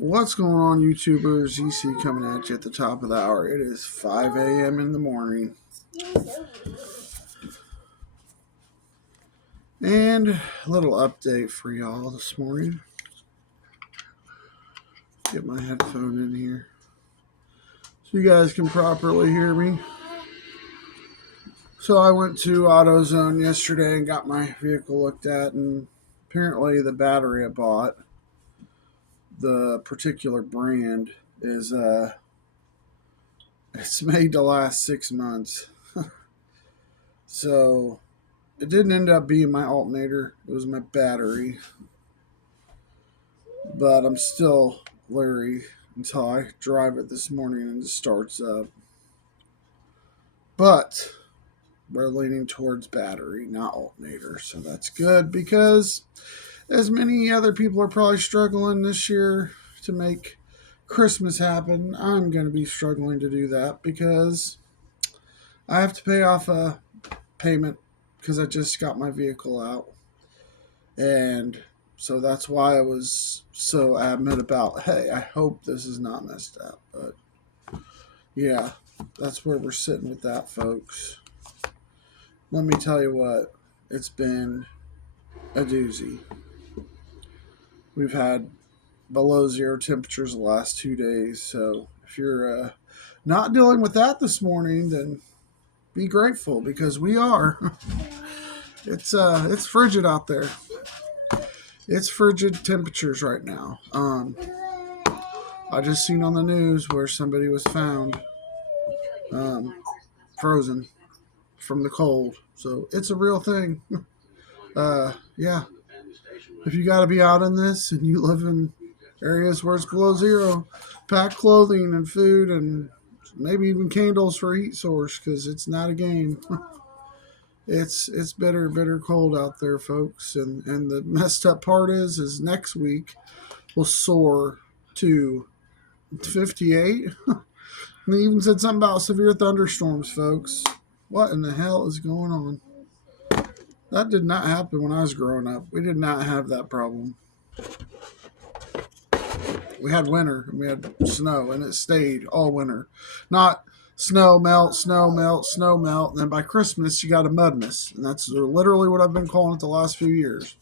What's going on, YouTubers? EC coming at you at the top of the hour. It is 5 a.m. in the morning. And a little update for y'all this morning. Get my headphone in here so you guys can properly hear me. So I went to AutoZone yesterday and got my vehicle looked at, and apparently the battery I bought, the particular brand, is it's made to last 6 months. So it didn't end up being my alternator. It was my battery. But I'm still leery until I drive it this morning and it starts up. But we're leaning towards battery, not alternator. So that's good because as many other people are probably struggling this year to make Christmas happen, I'm going to be struggling to do that because I have to pay off a payment because I just got my vehicle out. And so that's why I was so adamant about, hey, I hope this is not messed up. But yeah, that's where we're sitting with that, folks. Let me tell you what, it's been a doozy. We've had below zero temperatures the last 2 days. So if you're not dealing with that this morning, then be grateful because we are. It's frigid out there. It's frigid temperatures right now. I just seen on the news where somebody was found frozen from the cold. So it's a real thing. Yeah. If you got to be out in this and you live in areas where it's below zero, pack clothing and food and maybe even candles for heat source because it's not a game. It's bitter cold out there, folks. And the messed up part is next week will soar to 58. And they even said something about severe thunderstorms, folks. What in the hell is going on? That did not happen when I was growing up. We did not have that problem. We had winter and we had snow, and it stayed all winter. Not snow melt, snow melt, snow melt. And then by Christmas, you got a mudness. And that's literally what I've been calling it the last few years.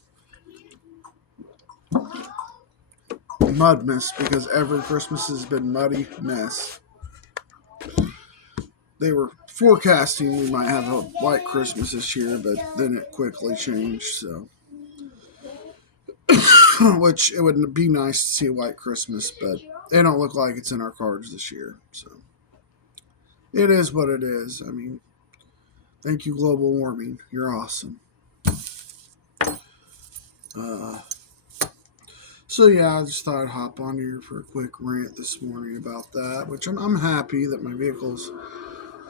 Mudness, because every Christmas has been muddy mess. They were forecasting we might have a white Christmas this year, but then it quickly changed. So, which it would be nice to see a white Christmas, but it don't look like it's in our cards this year. So, it is what it is. I mean, thank you, global warming. You're awesome. So yeah, I just thought I'd hop on here for a quick rant this morning about that, which I'm happy that my vehicle's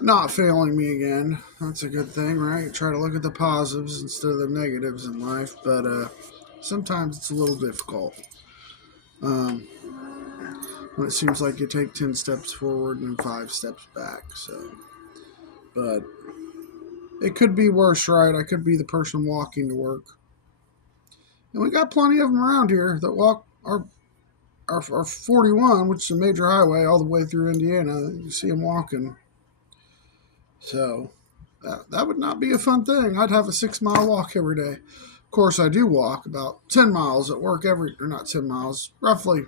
not failing me again. That's a good thing, right? Try to look at the positives instead of the negatives in life, but sometimes it's a little difficult. When it seems like you take 10 steps forward and 5 steps back. So, but it could be worse, right? I could be the person walking to work. And we got plenty of them around here that walk our 41, which is a major highway all the way through Indiana. You see them walking. So that would not be a fun thing. I'd have a 6-mile walk every day. Of course, I do walk about 10 miles at work or not 10 miles, roughly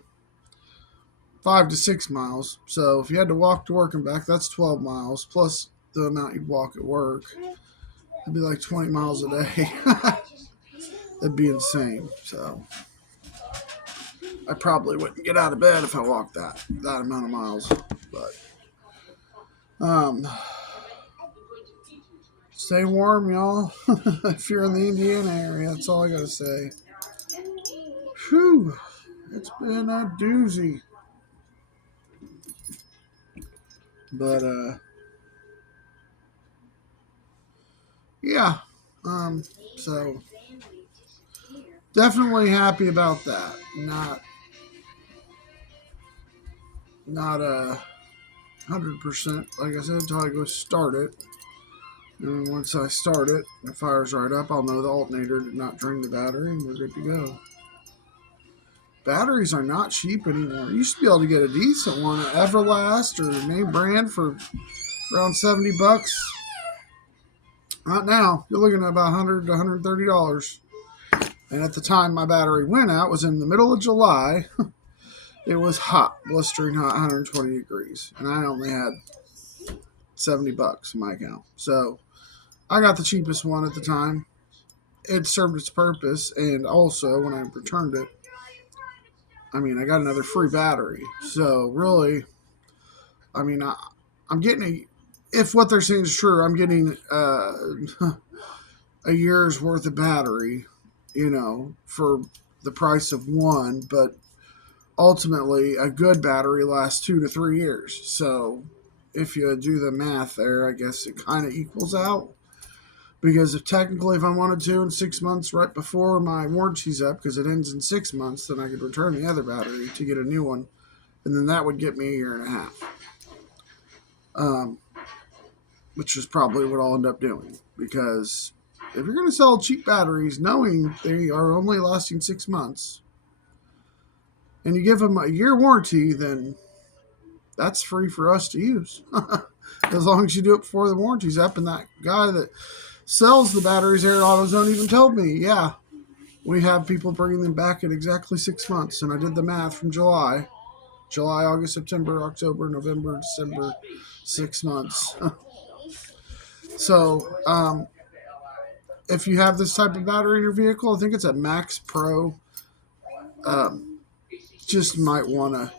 5 to 6 miles. So if you had to walk to work and back, that's 12 miles plus the amount you'd walk at work. It'd be like 20 miles a day. That'd be insane. So I probably wouldn't get out of bed if I walked that amount of miles. But stay warm, y'all. If you're in the Indiana area, that's all I gotta say. Whew, it's been a doozy. But yeah. So definitely happy about that. Not 100%. Like I said, until I go start it. And once I start it, it fires right up. I'll know the alternator did not drain the battery, and we're good to go. batteries are not cheap anymore. You used to be able to get a decent one at Everlast or name brand for around $70. Not now. You're looking at about $100 to $130. And at the time my battery went out was in the middle of July. It was hot, blistering hot, 120 degrees, and I only had $70 in my account. So I got the cheapest one at the time. It served its purpose, and also when I returned it, I got another free battery. So really, I'm getting if what they're saying is true, I'm getting a year's worth of battery, for the price of one. But ultimately, a good battery lasts 2 to 3 years. So if you do the math there, I guess it kind of equals out. Because if I wanted to in 6 months, right before my warranty's up, because it ends in 6 months, then I could return the other battery to get a new one, and then that would get me a year and a half. Which is probably what I'll end up doing. Because if you're going to sell cheap batteries, knowing they are only lasting 6 months, and you give them a year warranty, then that's free for us to use. As long as you do it before the warranty's up. And that guy that sells the batteries here at AutoZone even told me, yeah, we have people bringing them back in exactly 6 months. And I did the math from July, August, September, October, November, December, 6 months. So, if you have this type of battery in your vehicle, I think it's a Max Pro. Just might want to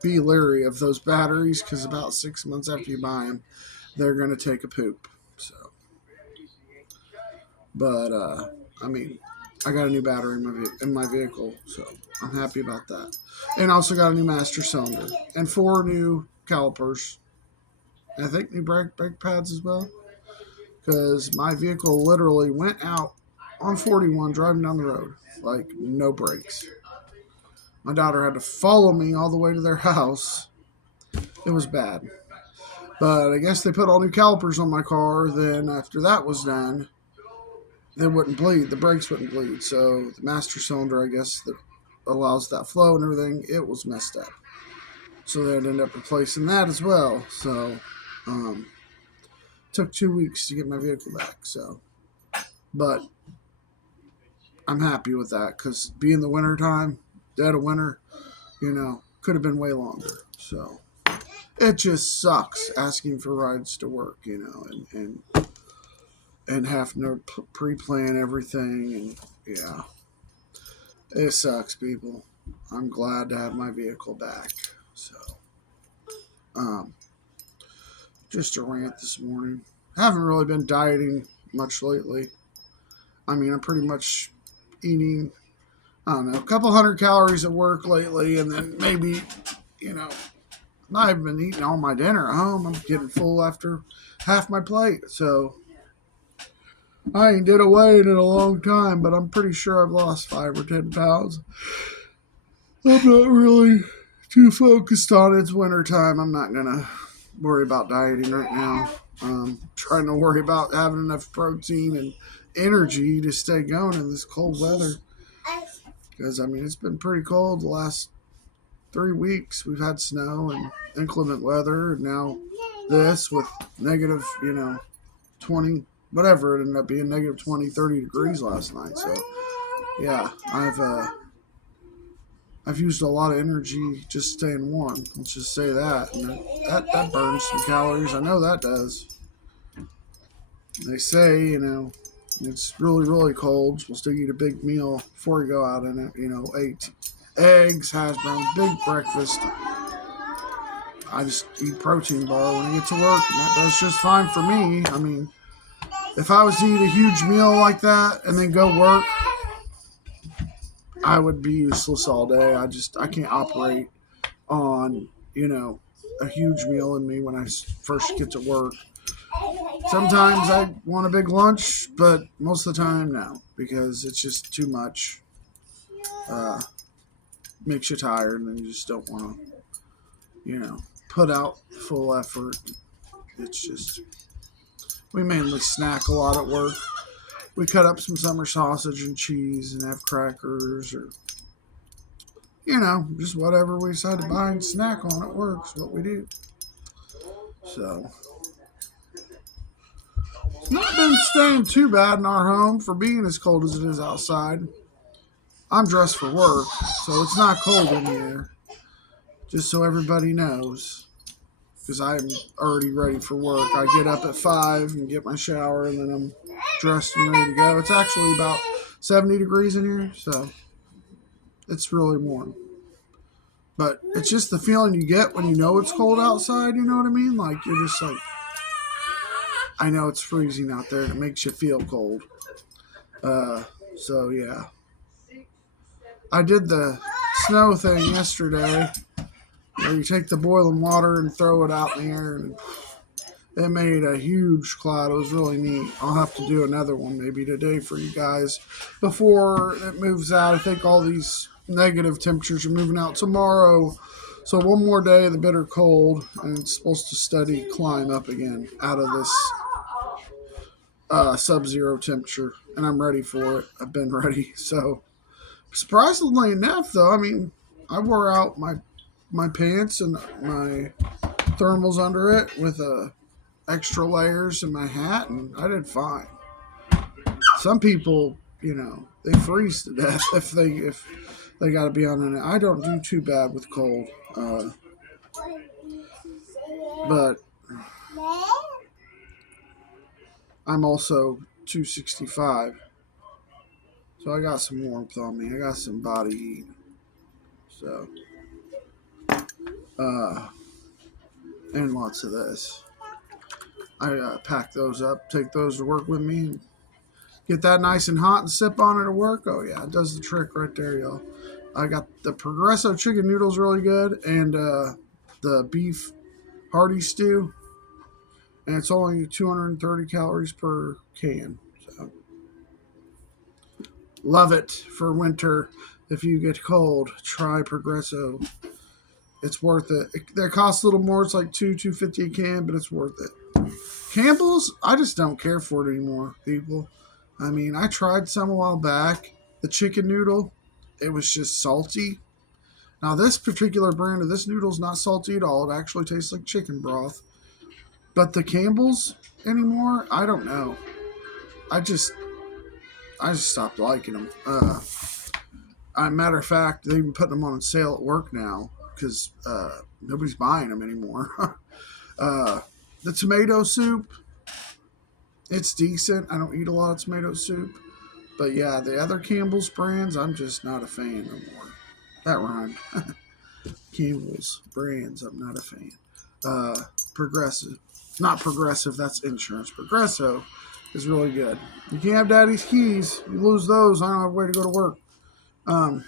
be leery of those batteries, because about 6 months after you buy them, they're going to take a poop. So, but I got a new battery in my vehicle, so I'm happy about that. And also got a new master cylinder and 4 new calipers. And I think new brake pads as well, because my vehicle literally went out on 41 driving down the road, like no brakes. My daughter had to follow me all the way to their house. It was bad. But I guess they put all new calipers on my car. Then after that was done, they wouldn't bleed. The brakes wouldn't bleed. So the master cylinder, I guess, that allows that flow and everything, it was messed up. So they'd end up replacing that as well. So took 2 weeks to get my vehicle back. So, but I'm happy with that, because being the winter time, dead of winter, could have been way longer. So it just sucks asking for rides to work, and having to pre-plan everything. And yeah, it sucks, people. I'm glad to have my vehicle back. So, just a rant this morning. I haven't really been dieting much lately. I'm pretty much eating, I don't know, a couple hundred calories at work lately, and then maybe, not even been eating all my dinner at home. I'm getting full after half my plate. So I ain't did a weigh in a long time, but I'm pretty sure I've lost 5 or 10 pounds. I'm not really too focused on it. It's winter time. I'm not gonna worry about dieting right now. Trying to worry about having enough protein and energy to stay going in this cold weather. Because it's been pretty cold the last 3 weeks. We've had snow and inclement weather, and now this with negative, 20, whatever it ended up being, negative 20, 30 degrees last night. So yeah, I've used a lot of energy just staying warm. Let's just say that. And that burns some calories. I know that does. They say, it's really, really cold. Supposed to eat a big meal before you go out in it. 8 eggs, hash browns, big breakfast. I just eat protein bar when I get to work, and that does just fine for me. If I was to eat a huge meal like that and then go work, I would be useless all day. I can't operate on, a huge meal in me when I first get to work. Sometimes I want a big lunch, but most of the time, no, because it's just too much. Makes you tired, and you just don't want to, put out full effort. It's just, we mainly snack a lot at work. We cut up some summer sausage and cheese and have crackers or just whatever we decide to buy and snack on at work's what we do. So it's not been staying too bad in our home for being as cold as it is outside. I'm dressed for work, so it's not cold in here. Just so everybody knows, because I'm already ready for work. I get up at 5 and get my shower, and then I'm dressed and ready to go. It's actually about 70 degrees in here, so it's really warm. But it's just the feeling you get when you know it's cold outside, you know what I mean? Like, you're just like, I know it's freezing out there, and it makes you feel cold. So, yeah. I did the snow thing yesterday, where you take the boiling water and throw it out in the air, and it made a huge cloud. It was really neat. I'll have to do another one maybe today for you guys before it moves out. I think all these negative temperatures are moving out tomorrow. So one more day of the bitter cold, and it's supposed to steady climb up again out of this sub-zero temperature, and I'm ready for it. I've been ready. So surprisingly enough, though, I mean, I wore out my pants and my thermals under it with extra layers in my hat, and I did fine. Some people, they freeze to death if they got to be on it. I don't do too bad with cold, but I'm also 265, so I got some warmth on me. I got some body heat, so and lots of this. I pack those up, take those to work with me, get that nice and hot and sip on it at work. Oh, yeah, it does the trick right there, y'all. I got the Progresso chicken noodles really good, and the beef hearty stew, and it's only 230 calories per can. So love it for winter. If you get cold, try Progresso. It's worth it. It costs a little more. It's like $2.50 a can, but it's worth it. Campbell's, I just don't care for it anymore, people. I mean, I tried some a while back. The chicken noodle, it was just salty. Now, this particular brand of this noodle is not salty at all. It actually tastes like chicken broth. But the Campbell's anymore, I don't know. I just stopped liking them. Matter of fact, they've been putting them on sale at work now because nobody's buying them anymore. The tomato soup, it's decent. I don't eat a lot of tomato soup. But yeah, the other Campbell's brands, I'm just not a fan no more. That rhymed. Campbell's brands, I'm not a fan. Progressive. Not Progressive, that's insurance. Progresso is really good. You can't have Daddy's keys. You lose those, I don't have a way to go to work. And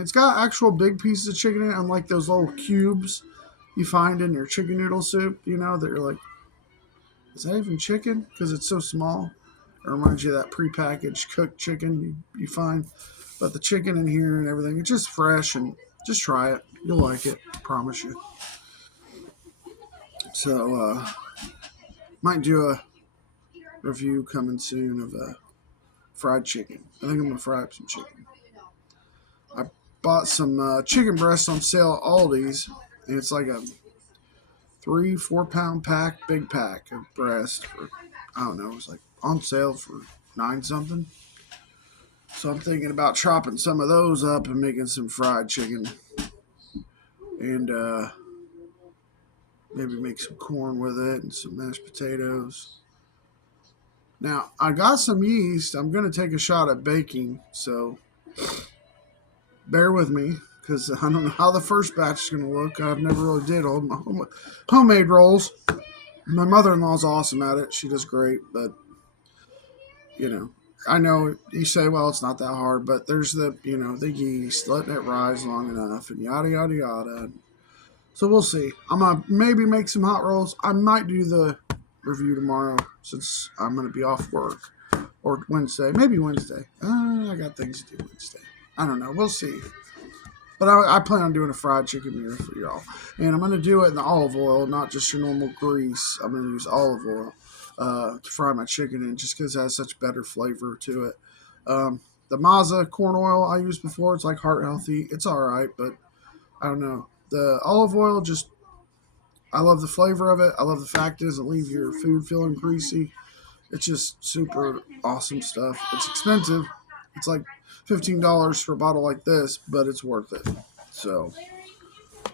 it's got actual big pieces of chicken in it, unlike those little cubes you find in your chicken noodle soup, that you're like, is that even chicken? Because it's so small. It reminds you of that prepackaged cooked chicken you find. But the chicken in here and everything, it's just fresh, and just try it. You'll like it. I promise you. So, might do a review coming soon of fried chicken. I think I'm going to fry up some chicken. I bought some chicken breasts on sale at Aldi's, and it's like a 3-4 pound pack, big pack of breast for, I don't know, it was like on sale for 9 something. So I'm thinking about chopping some of those up and making some fried chicken, and maybe make some corn with it and some mashed potatoes. Now, I got some yeast. I'm going to take a shot at baking, so bear with me, because I don't know how the first batch is going to look. I've never really did all my homemade rolls. My mother-in-law's awesome at it. She does great, but, I know you say, well, it's not that hard, but there's the yeast, letting it rise long enough, and yada, yada, yada. So we'll see. I'm going to maybe make some hot rolls. I might do the review tomorrow since I'm going to be off work. Or Wednesday. Maybe Wednesday. I got things to do Wednesday. I don't know. We'll see. But I plan on doing a fried chicken meal for y'all. And I'm going to do it in the olive oil, not just your normal grease. I'm going to use olive oil to fry my chicken in, just because it has such better flavor to it. The Maza corn oil I used before, it's like heart healthy. It's all right, but I don't know. The olive oil, just I love the flavor of it. I love the fact it doesn't leave your food feeling greasy. It's just super awesome stuff. It's expensive. It's like $15 for a bottle like this, but it's worth it. So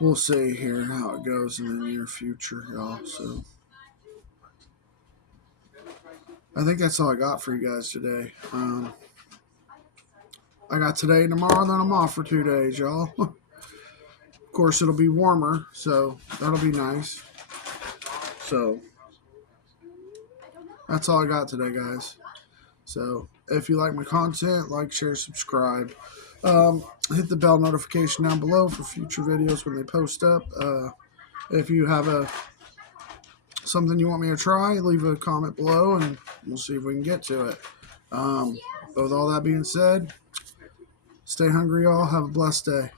we'll see here how it goes in the near future, y'all. So I think that's all I got for you guys today. I got today and tomorrow, then I'm off for 2 days, y'all. Of course, it'll be warmer, so that'll be nice. So that's all I got today, guys. So if you like my content, like, share, subscribe. Hit the bell notification down below for future videos when they post up. If you have something you want me to try, leave a comment below and we'll see if we can get to it. With all that being said, stay hungry, y'all. Have a blessed day.